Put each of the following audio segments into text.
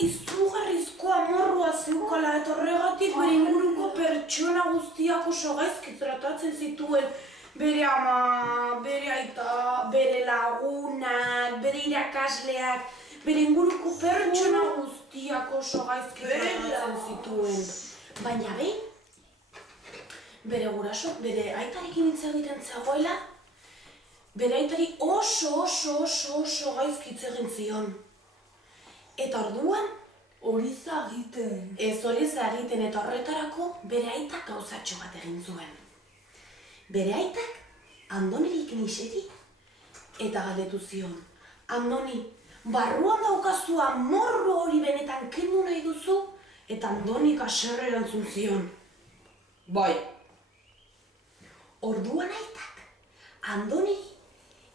izugarrizko amorrua zeukala eta horregatik bere inguruko pertsona guztiak oso gaizki tratatzen zituen. Bere ama, bere aita, bere lagunak, bere irakasleak, bere inguruko pertsona guztiak oso gaizki tratatzen zituen. Baina behin, bere guraso, bere aitarekin hitz egiten zegoela, bere aitari oso gaizki hitz egin zion. Eta orduan, hori zagiten. Ez hori zagiten eta horretarako bere aitak gauzatxo bat egin zuen. Bere aitak Andonirik niseri eta galdetu zion. Andoni, barruan daukazu amorru hori benetan kendu nahi duzu? Eta Andonik haserre erantzun zion. Bai. Orduan aitak Andoniri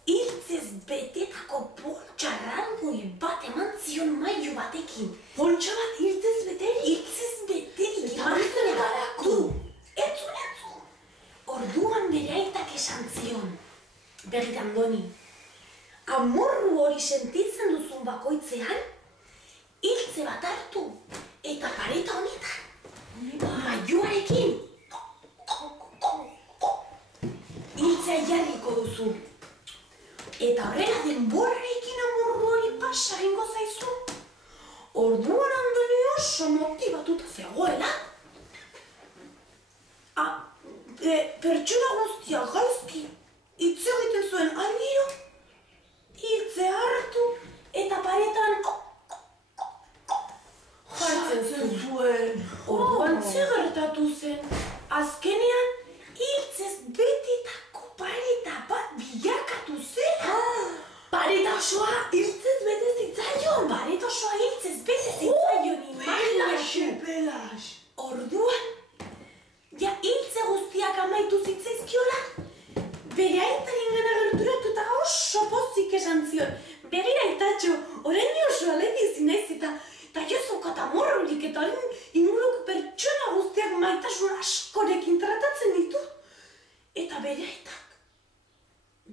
hiltzez betetako poltsa rangoi bat eman zion mailu batekin. Poltsa bat hiltzez beterik? Hiltzez beterik imaginarako. Entzun. Orduan bere aitak esan zion. Begira Andoni, amorru hori sentitzen duzun bakoitzean, hiltze bat hartu eta pareta honetan, mailuarekin, hiltzea jarriko duzu. Eta horrela denborarekin amorru hori pasa egingo zaizu. Orduan Andoni oso motibatuta zegoela. Pertsona guztia gaizki hitz egiten zuen aldiro, hiltze hartu eta paretan jartzen zuen. Orduan gertatu zen, azkenean hiltzez betetako pareta bat bilakatu zela. Pareta osoa hiltzez bete zitzaion. Pareta osoa hiltzez bete zitzaion. Pelas. Orduan, ja hiltze guztiak amaitu zitzaizkiola, bere aitaren gana gerturatu eta oso pozik esan zion. Begira aitatxo, orain oso alegezi naiz eta jozaukat amorrurik eta inguruko pertsona guztiak maitasun askorekin tratatzen ditu. Eta bere aitak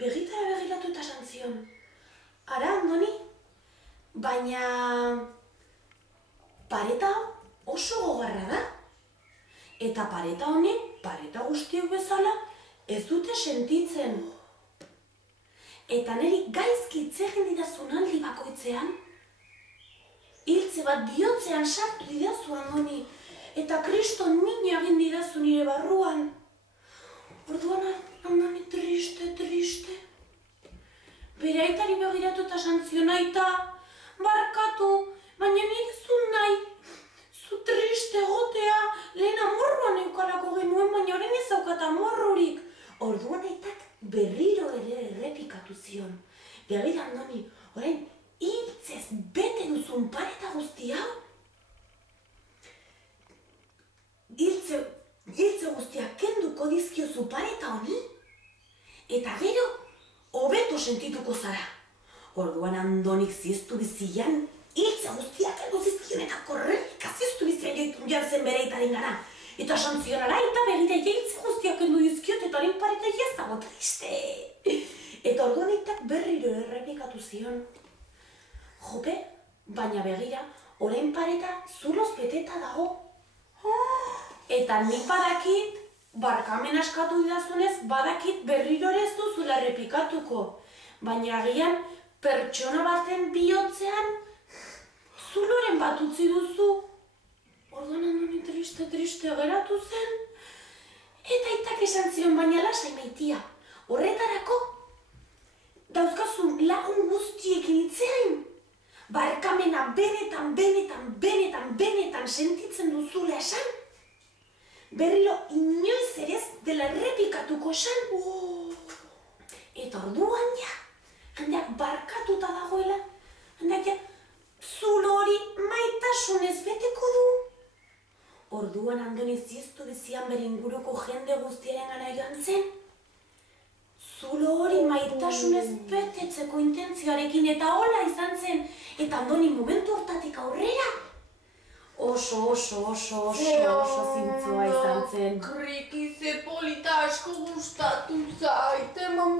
begitara begiratu eta esan zion. Ara, Andoni, baina pareta oso gogorra da. Eta pareta honek, pareta guztiok bezala, ez dute sentitzen. Eta niri gaizki hitz egin didazun aldi bakoitzean, hiltze bat bihotzean sartu didazu Andoni, eta kriston min egin didazu nire barruan. Orduan Andoni triste. Bere aitari begiratu eta esan zion, aita, barkatu, baina nire zun nahi. Zu triste egotea, lehen amorruan eukalako genuen, baina orain ez daukat amorrurik. Orduan aitak berriro ere errepikatu zion. Begira Andoni, orain hiltzez bete duzun pareta guzti hau? Hiltze guztiak kenduko dizkiozu pareta honi? Eta gero, hobeto sentituko zara. Orduan Andonik ziztu bizian, hiltze guztiak kendu zizkion eta korrelik aziztu bizian joitun jartzen bere aitaren gara. Eta esan zion ala eta begira hiltze guztiak kendu dizkiot eta haren pareta jazago triste. Eta orduan aitak berriro errepikatu zion. Jope, baina begira, orain pareta zuloz beteta dago. Eta nik badakit, barkamen askatu didazunez, badakit berriro ez duzula errepikatuko. Baina agian, pertsona baten bihotzean, zuloren bat utzi duzu. Orduan Andoni triste geratu zen. Eta aitak esan zion, baina lasai maitia. Horretarako, dauzkazun lagun guztiekin hitz egin. Barkamena benetan sentitzen duzula esan. Berriro inoiz ere ez dela errepikatuko esan. Eta orduan ja, handiak barkatuta dagoela, handiak ja, zulo hori maitasunez beteko du. Orduan Andoni ziztu bizian bere inguruko jende guztiaren gana joan zen. Zulo hori maitasunez betetzeko intentzioarekin eta hola izan zen. Eta Andoni momentu hortatik aurrera oso zintzoa izan zen. Kriki ze polita asko gustatu zait, eman